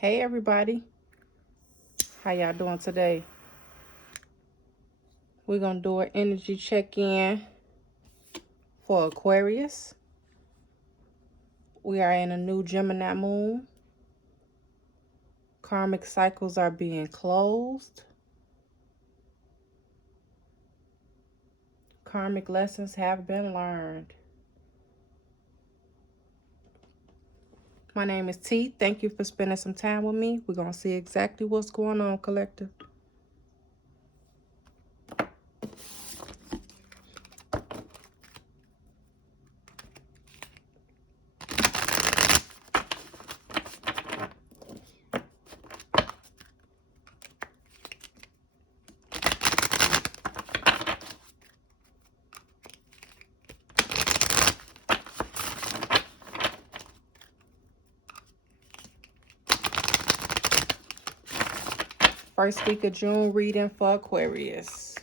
Hey everybody, how y'all doing today? We're gonna do an energy check-in for Aquarius. We are in a new Gemini moon. Karmic cycles are being closed. Karmic lessons have been learned. My name is T. Thank you for spending some time with me. We're gonna see exactly what's going on, collective. First week of June reading for Aquarius.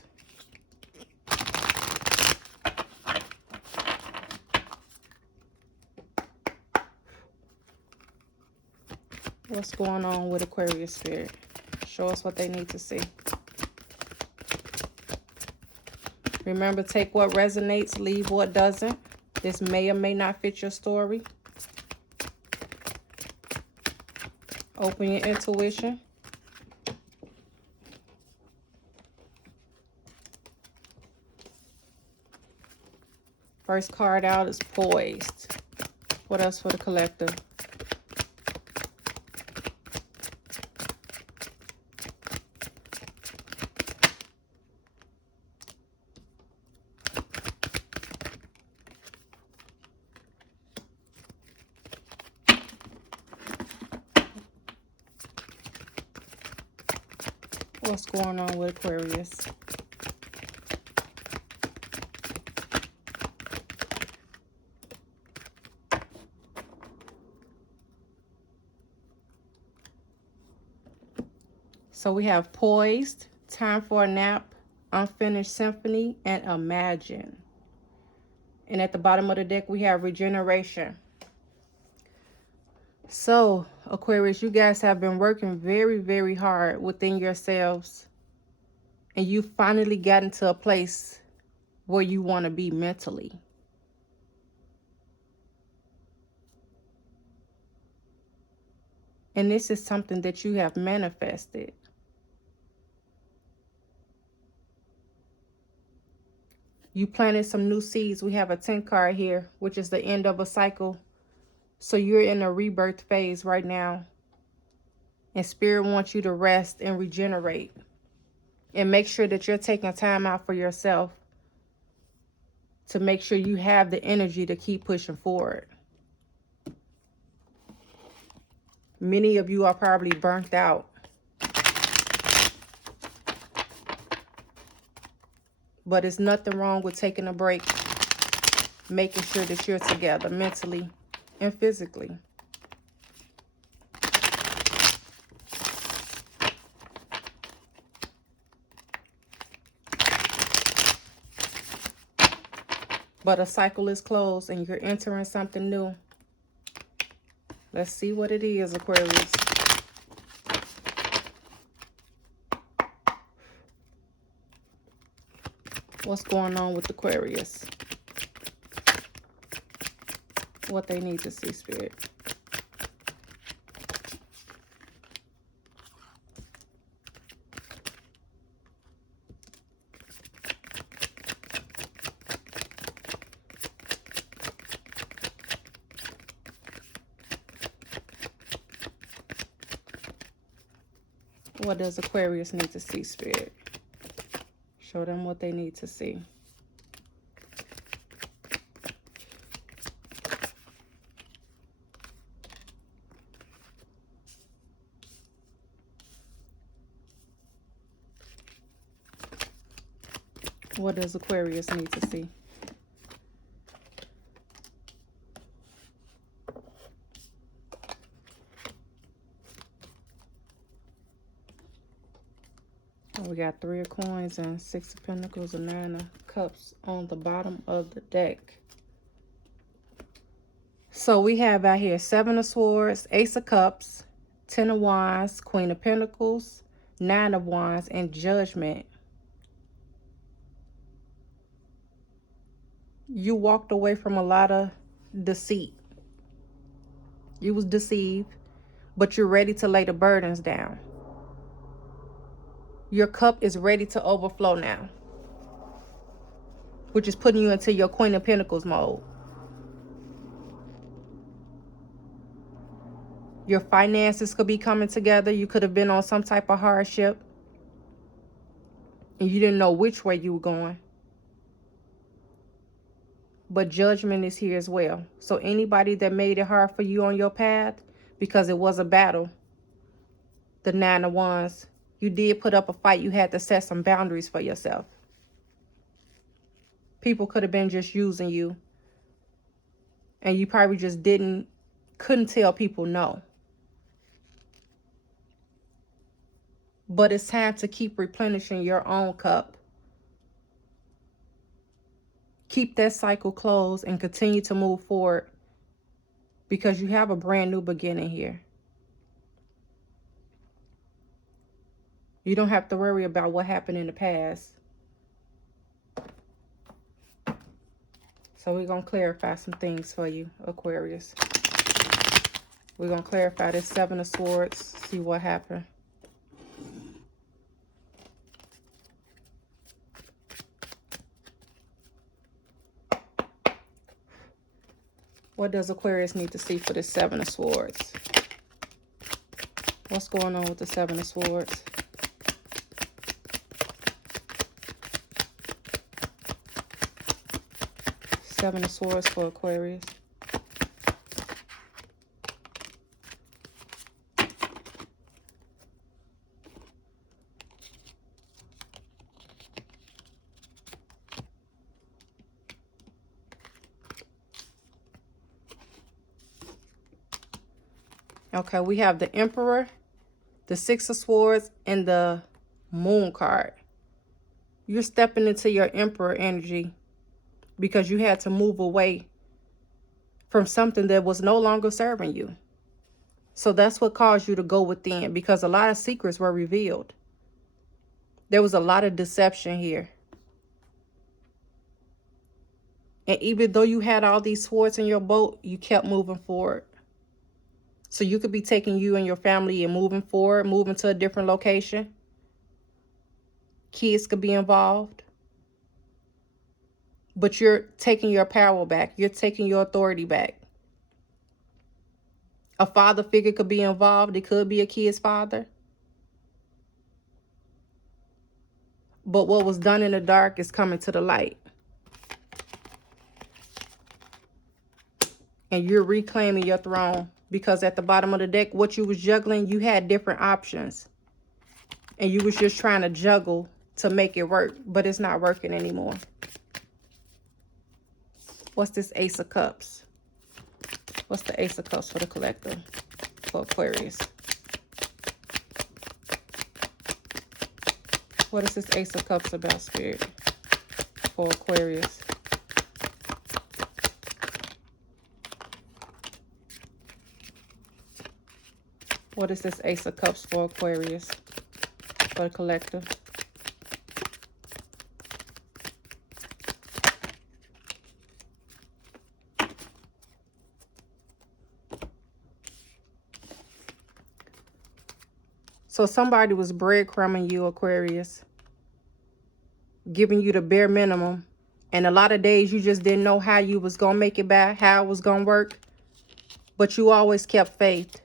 What's going on with Aquarius spirit? Show us what they need to see. Remember, take what resonates, leave what doesn't. This may or may not fit your story. Open your intuition. First card out is Poised. What else for the collective? What's going on with Aquarius? So we have Poised, Time for a Nap, Unfinished Symphony, and Imagine. And at the bottom of the deck, we have Regeneration. So, Aquarius, you guys have been working very, very hard within yourselves. And you finally gotten to a place where you want to be mentally. And this is something that you have manifested. You planted some new seeds. We have a 10 card here, which is the end of a cycle. So you're in a rebirth phase right now. And Spirit wants you to rest and regenerate. And make sure that you're taking time out for yourself to make sure you have the energy to keep pushing forward. Many of you are probably burnt out. But it's nothing wrong with taking a break, making sure that you're together mentally and physically. But a cycle is closed and you're entering something new. Let's see what it is, Aquarius. What's going on with Aquarius? What they need to see, Spirit. What does Aquarius need to see, Spirit? Show them what they need to see. What does Aquarius need to see? We got 3 of coins and 6 of pentacles and 9 of cups on the bottom of the deck. So we have out here 7 of swords, Ace of cups, Ten of Wands, Queen of Pentacles, Nine of Wands, and Judgment. You walked away from a lot of deceit. You was deceived, but you're ready to lay the burdens down. Your cup is ready to overflow now, which is putting you into your Queen of Pentacles mode. Your finances could be coming together. You could have been on some type of hardship and you didn't know which way you were going. But judgment is here as well. So anybody that made it hard for you on your path, because it was a battle, the Nine of Wands, you did put up a fight. You had to set some boundaries for yourself. People could have been just using you, and you probably just couldn't tell people no. But it's time to keep replenishing your own cup. Keep that cycle closed and continue to move forward, because you have a brand new beginning here. You don't have to worry about what happened in the past. So we're going to clarify some things for you, Aquarius. We're going to clarify this Seven of Swords, see what happened. What does Aquarius need to see for this Seven of Swords? What's going on with the Seven of Swords? Seven of Swords for Aquarius. Okay, we have the Emperor, the Six of Swords, and the Moon card. You're stepping into your Emperor energy because you had to move away from something that was no longer serving you. So that's what caused you to go within, because a lot of secrets were revealed. There was a lot of deception here. And even though you had all these swords in your boat, you kept moving forward. So you could be taking you and your family and moving forward, moving to a different location. Kids could be involved. But you're taking your power back. You're taking your authority back. A father figure could be involved. It could be a kid's father. But what was done in the dark is coming to the light. And you're reclaiming your throne. Because at the bottom of the deck, what you was juggling, you had different options. And you was just trying to juggle to make it work. But it's not working anymore. What's this Ace of Cups? What's the Ace of Cups for the collective? For Aquarius. What is this Ace of Cups about, Spirit? For Aquarius. What is this Ace of Cups for Aquarius? For the collective. So somebody was breadcrumbing you, Aquarius. Giving you the bare minimum. And a lot of days you just didn't know how you was going to make it back, how it was going to work. But you always kept faith.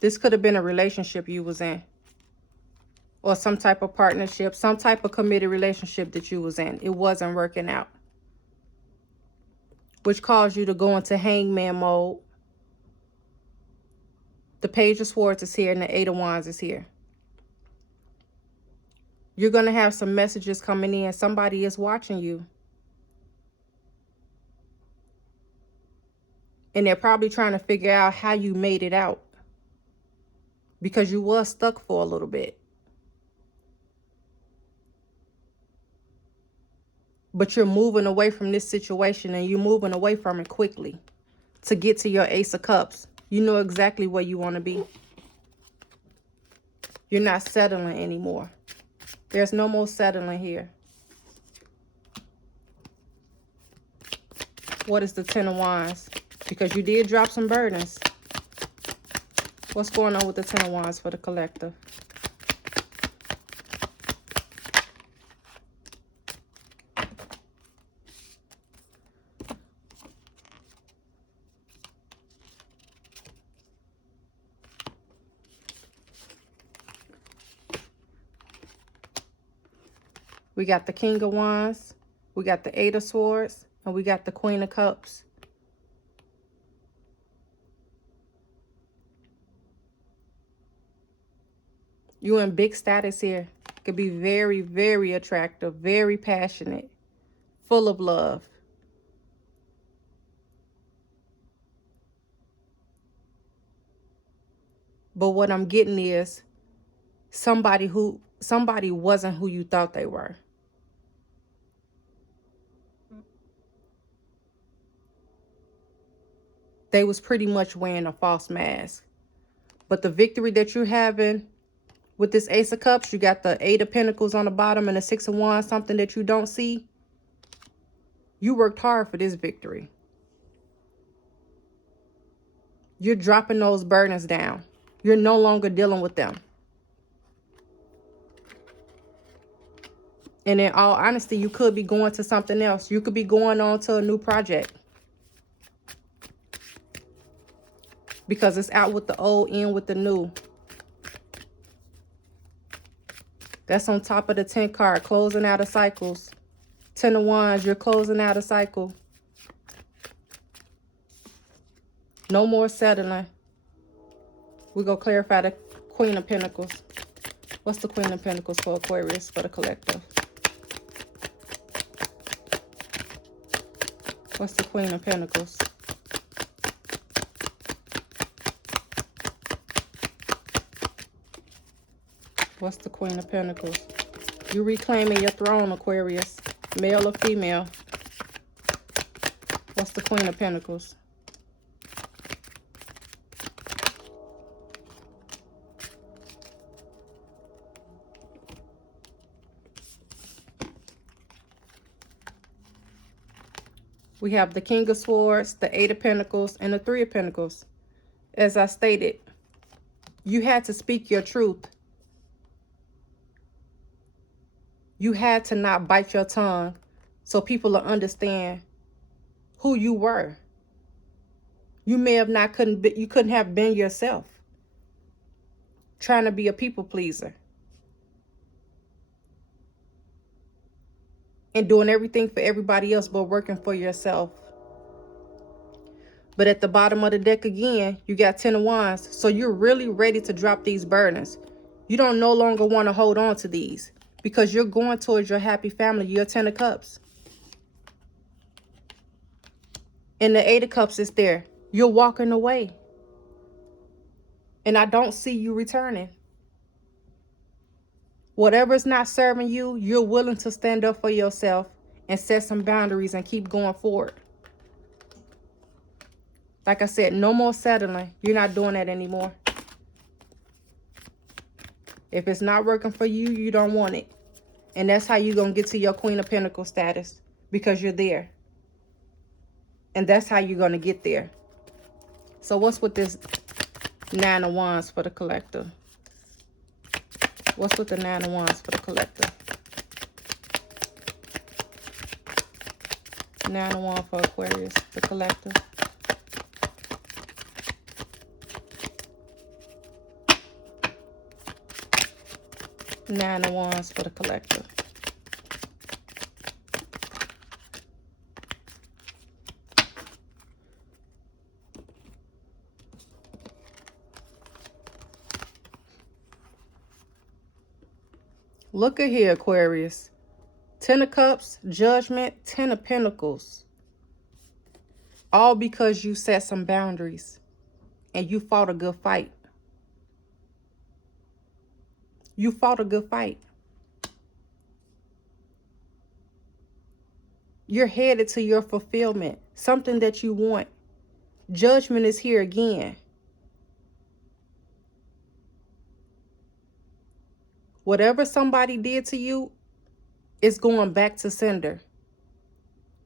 This could have been a relationship you was in. Or some type of partnership, some type of committed relationship that you was in. It wasn't working out. Which caused you to go into hangman mode. The Page of Swords is here and the Eight of Wands is here. You're going to have some messages coming in. Somebody is watching you. And they're probably trying to figure out how you made it out. Because you was stuck for a little bit. But you're moving away from this situation and you're moving away from it quickly. to get to your Ace of Cups. You know exactly where you want to be. You're not settling anymore. There's no more settling here. What is the Ten of Wands? Because you did drop some burdens. What's going on with the Ten of Wands for the collective? We got the King of Wands, we got the Eight of Swords, and we got the Queen of Cups. You in big status here. Could be very, very attractive, very passionate, full of love. But what I'm getting is somebody wasn't who you thought they were. They was pretty much wearing a false mask. But the victory that you're having with this Ace of Cups, you got the Eight of Pentacles on the bottom and the Six of Wands, something that you don't see. You worked hard for this victory. You're dropping those burdens down. You're no longer dealing with them. And in all honesty, you could be going to something else. You could be going on to a new project. Because it's out with the old, in with the new. That's on top of the 10 card, closing out of cycles. 10 of Wands, you're closing out a cycle. No more settling. We're going to clarify the Queen of Pentacles. What's the Queen of Pentacles for Aquarius, for the collective? What's the Queen of Pentacles? What's the Queen of Pentacles? You reclaiming your throne, Aquarius. Male or female? What's the Queen of Pentacles? We have the King of Swords, the Eight of Pentacles, and the Three of Pentacles. As I stated, you had to speak your truth. You had to not bite your tongue so people will understand who you were. You may have not you couldn't have been yourself, trying to be a people pleaser and doing everything for everybody else but working for yourself. But at the bottom of the deck again, you got 10 of Wands. So you're really ready to drop these burdens. You don't no longer want to hold on to these because you're going towards your happy family. You're 10 of Cups. And the Eight of Cups is there. You're walking away. And I don't see you returning. Whatever's not serving you, you're willing to stand up for yourself and set some boundaries and keep going forward. Like I said, no more settling. You're not doing that anymore. If it's not working for you, you don't want it. And that's how you're going to get to your Queen of Pentacles status, because you're there. And that's how you're going to get there. So what's with this Nine of Wands for the collector? What's with the Nine of Wands for the collector? Nine of Wands for Aquarius, the collector. Nine of Wands for the collector. Look at here, Aquarius. 10 of Cups, Judgment, 10 of Pentacles. All because you set some boundaries and you fought a good fight. You fought a good fight. You're headed to your fulfillment, something that you want. Judgment is here again. Whatever somebody did to you, it's going back to sender.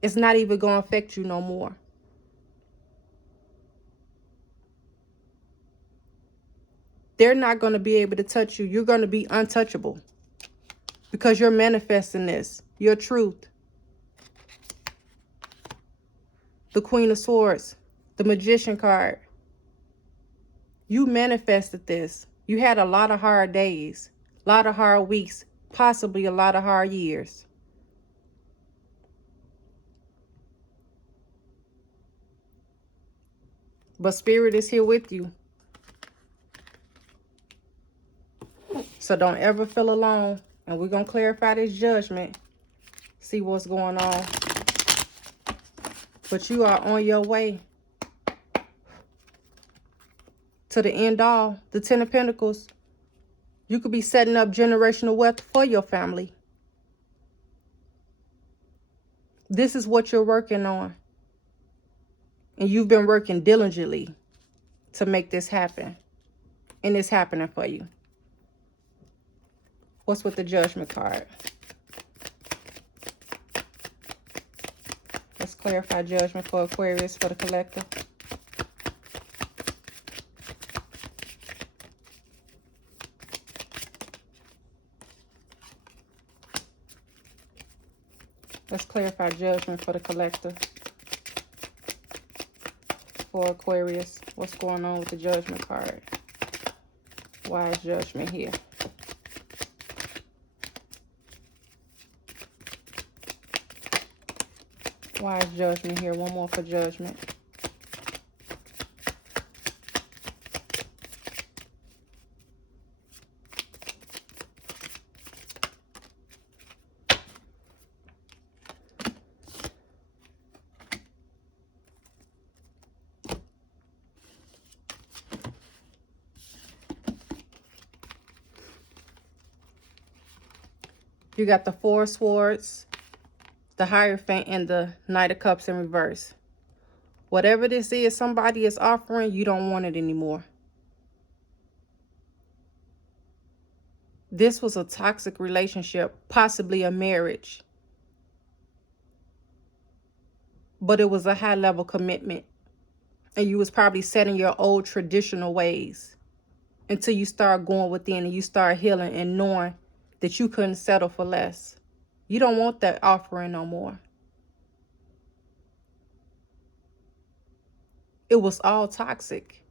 It's not even going to affect you no more. They're not going to be able to touch you. You're going to be untouchable because you're manifesting this, your truth. The Queen of Swords, the Magician card. You manifested this. You had a lot of hard days, a lot of hard weeks, possibly a lot of hard years. But Spirit is here with you. So don't ever feel alone. And we're going to clarify this judgment. See what's going on. But you are on your way to the end all. The Ten of Pentacles. You could be setting up generational wealth for your family. This is what you're working on. And you've been working diligently to make this happen. And it's happening for you. What's with the Judgment card? Let's clarify judgment for Aquarius, for the collector. Let's clarify judgment for the collector. For Aquarius, what's going on with the Judgment card? Why is judgment here? Why is judgment here? One more for judgment. You got the Four of Swords, the Hierophant, and the Knight of Cups in reverse. Whatever this is somebody is offering, you don't want it anymore. This was a toxic relationship, possibly a marriage. But it was a high-level commitment. And you was probably set in your old traditional ways until you start going within and you start healing and knowing that you couldn't settle for less. You don't want that offering no more. It was all toxic.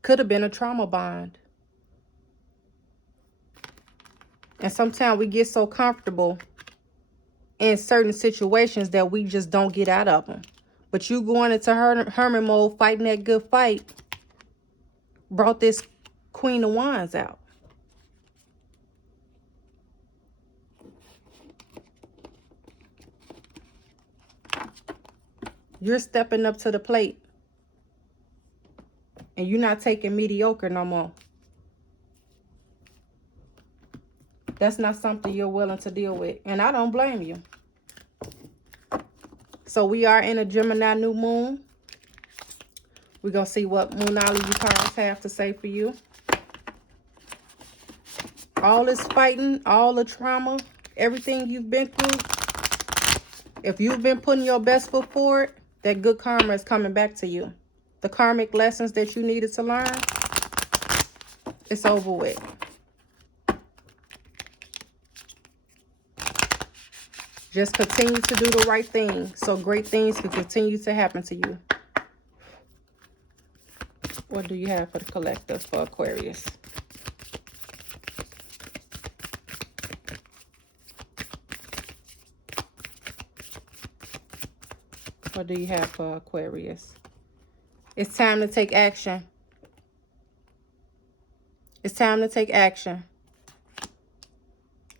Could have been a trauma bond. And sometimes we get so comfortable in certain situations that we just don't get out of them. But you going into hermit mode, fighting that good fight, brought this Queen of Wands out. You're stepping up to the plate. And you're not taking mediocre no more. That's not something you're willing to deal with. And I don't blame you. So we are in a Gemini new moon. We're going to see what Moonology cards have to say for you. All this fighting, all the trauma, everything you've been through. If you've been putting your best foot forward, that good karma is coming back to you. The karmic lessons that you needed to learn, it's over with. Just continue to do the right thing so great things can continue to happen to you. What do you have for the collector for Aquarius? What do you have for Aquarius? It's time to take action. It's time to take action.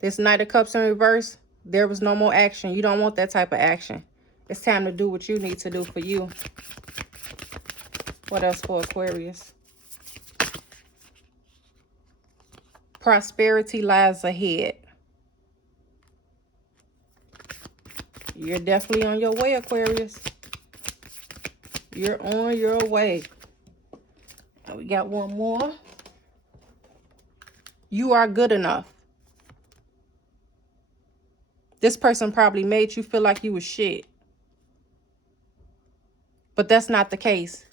This Knight of Cups in reverse, there was no more action. You don't want that type of action. It's time to do what you need to do for you. What else for Aquarius? Prosperity lies ahead. You're definitely on your way, Aquarius. You're on your way. And we got one more. You are good enough. This person probably made you feel like you was shit. But that's not the case.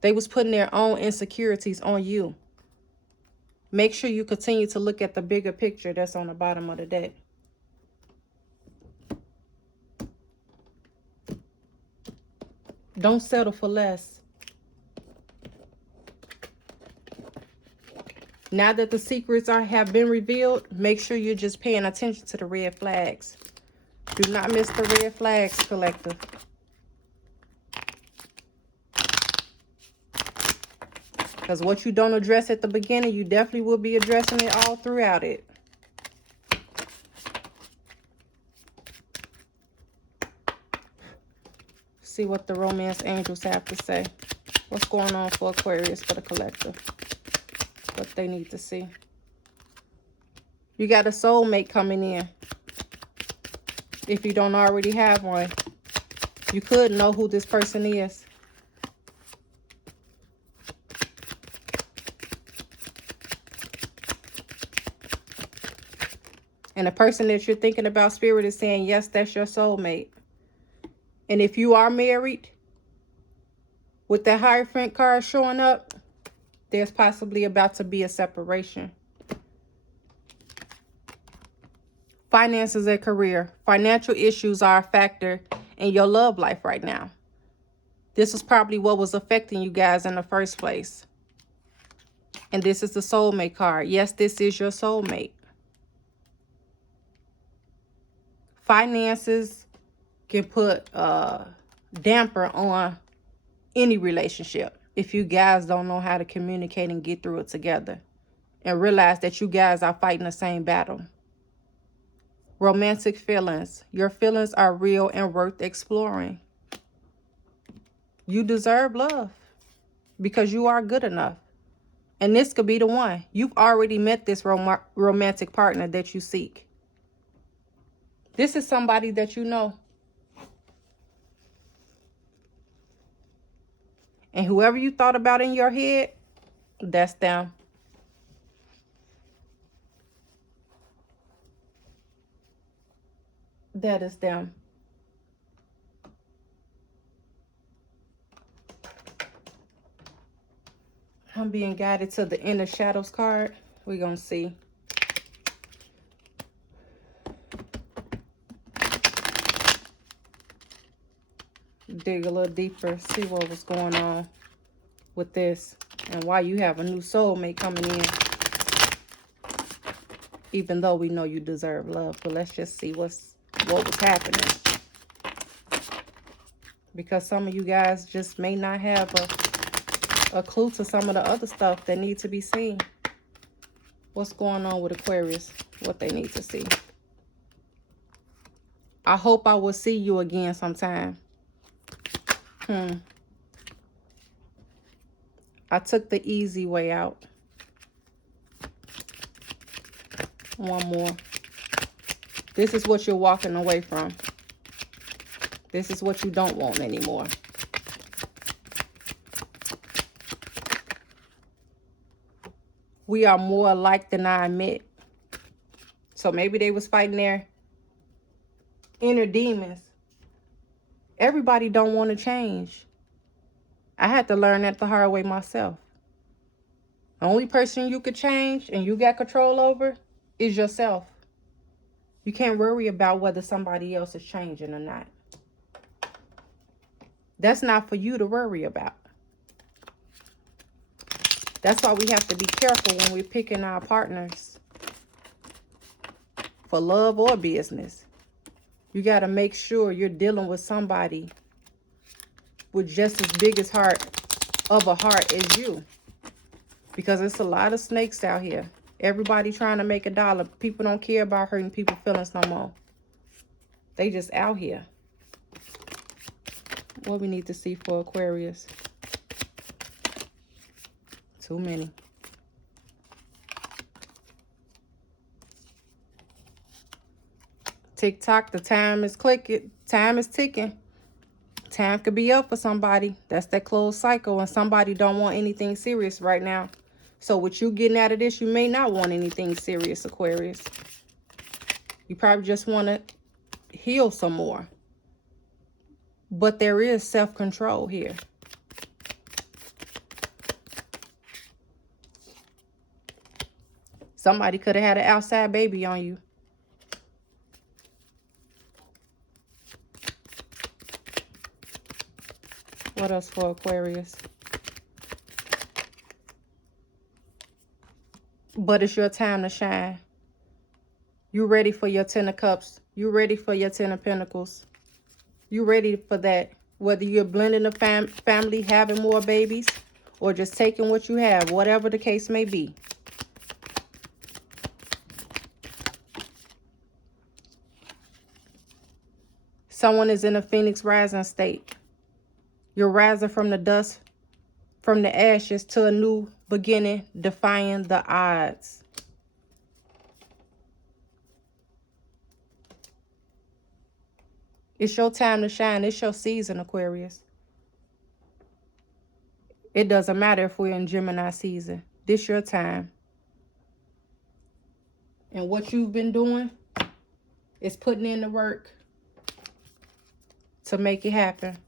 They was putting their own insecurities on you. Make sure you continue to look at the bigger picture that's on the bottom of the deck. Don't settle for less. Now that the secrets have been revealed, make sure you're just paying attention to the red flags. Do not miss the red flags, collective. Because what you don't address at the beginning, you definitely will be addressing it all throughout it. See what the romance angels have to say. What's going on for Aquarius, for the collective? What they need to see. You got a soulmate coming in. If you don't already have one, you could know who this person is. And the person that you're thinking about, Spirit is saying, yes, that's your soulmate. And if you are married, with the Hierophant card showing up, there's possibly about to be a separation. Finances and career. Financial issues are a factor in your love life right now. This is probably what was affecting you guys in the first place. And this is the soulmate card. Yes, this is your soulmate. Finances can put a damper on any relationship if you guys don't know how to communicate and get through it together and realize that you guys are fighting the same battle. Romantic feelings. Your feelings are real and worth exploring. You deserve love because you are good enough. And this could be the one. You've already met this romantic partner that you seek. This is somebody that you know. And whoever you thought about in your head, that's them. That is them. I'm being guided to the Inner Shadows card. We're going to see. Dig a little deeper. See what was going on with this. And why you have a new soulmate coming in. Even though we know you deserve love. But let's just see what was happening. Because some of you guys just may not have a clue to some of the other stuff that need to be seen. What's going on with Aquarius? What they need to see. I hope I will see you again sometime. I took the easy way out. One more. This is what you're walking away from. This is what you don't want anymore. We are more alike than I admit. So maybe they was fighting their inner demons. Everybody don't want to change. I had to learn that the hard way myself. The only person you could change and you got control over is yourself. You can't worry about whether somebody else is changing or not. That's not for you to worry about. That's why we have to be careful when we're picking our partners for love or business. You got to make sure you're dealing with somebody with just as big as of a heart as you. Because it's a lot of snakes out here. Everybody trying to make a dollar. People don't care about hurting people's feelings no more. They just out here. What we need to see for Aquarius? Too many. Tick tock, the time is clicking. Time is ticking. Time could be up for somebody. That's that closed cycle, and somebody don't want anything serious right now. So with you getting out of this, you may not want anything serious, Aquarius. You probably just want to heal some more. But there is self-control here. Somebody could have had an outside baby on you. What else for Aquarius? But it's your time to shine. You ready for your 10 of Cups. You ready for your 10 of Pentacles. You ready for that. Whether you're blending the family, having more babies, or just taking what you have, whatever the case may be. Someone is in a Phoenix rising state. You're rising from the dust, from the ashes to a new beginning, defying the odds. It's your time to shine. It's your season, Aquarius. It doesn't matter if we're in Gemini season. This your time. And what you've been doing is putting in the work to make it happen.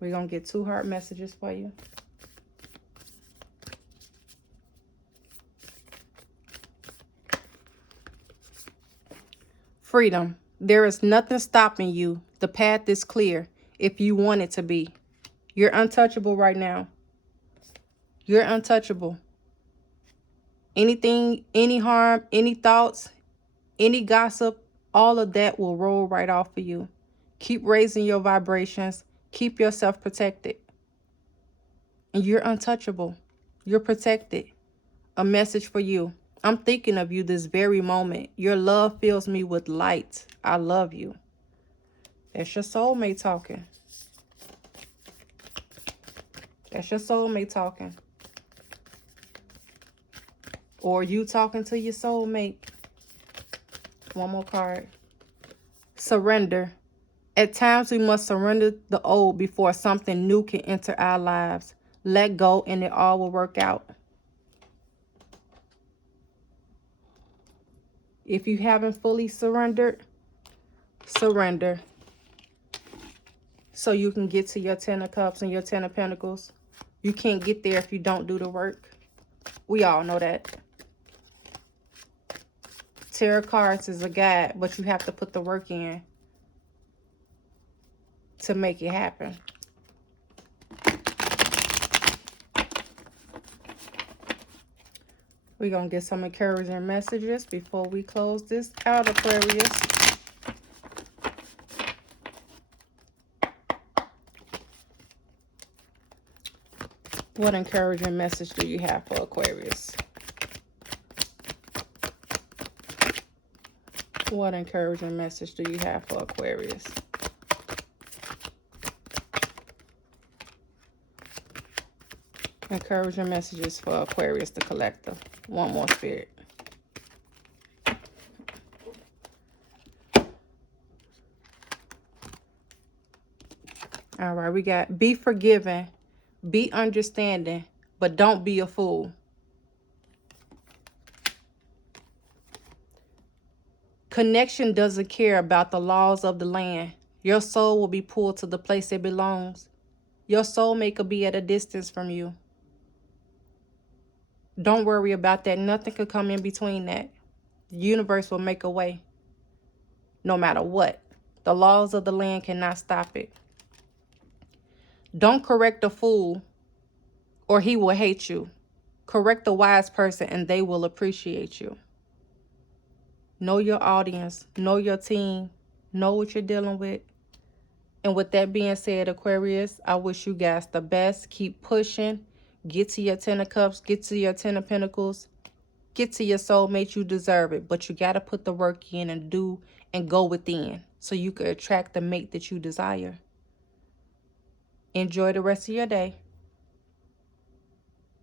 We're going to get 2 heart messages for you. Freedom. There is nothing stopping you. The path is clear if you want it to be. You're untouchable right now. You're untouchable. Anything, any harm, any thoughts, any gossip, all of that will roll right off of you. Keep raising your vibrations. Keep yourself protected. And you're untouchable. You're protected. A message for you. I'm thinking of you this very moment. Your love fills me with light. I love you. That's your soulmate talking. That's your soulmate talking. Or you talking to your soulmate. One more card. Surrender. At times we must surrender the old before something new can enter our lives. Let go and it all will work out. If you haven't fully surrendered, surrender. So you can get to your 10 of Cups and your 10 of Pentacles. You can't get there if you don't do the work. We all know that. Tarot cards is a guide, but you have to put the work in to make it happen. We're going to get some encouraging messages before we close this out, Aquarius. What encouraging message do you have for Aquarius? What encouraging message do you have for Aquarius? Encouraging messages for Aquarius the Collector. One more, Spirit. All right, we got be forgiving, be understanding, but don't be a fool. Connection doesn't care about the laws of the land. Your soul will be pulled to the place it belongs. Your soulmate could be at a distance from you. Don't worry about that. Nothing could come in between that. The universe will make a way. No matter what. The laws of the land cannot stop it. Don't correct a fool or he will hate you. Correct a wise person and they will appreciate you. Know your audience. Know your team. Know what you're dealing with. And with that being said, Aquarius, I wish you guys the best. Keep pushing. Get to your 10 of Cups. Get to your 10 of Pentacles. Get to your soulmate. You deserve it. But you got to put the work in and do and go within so you can attract the mate that you desire. Enjoy the rest of your day.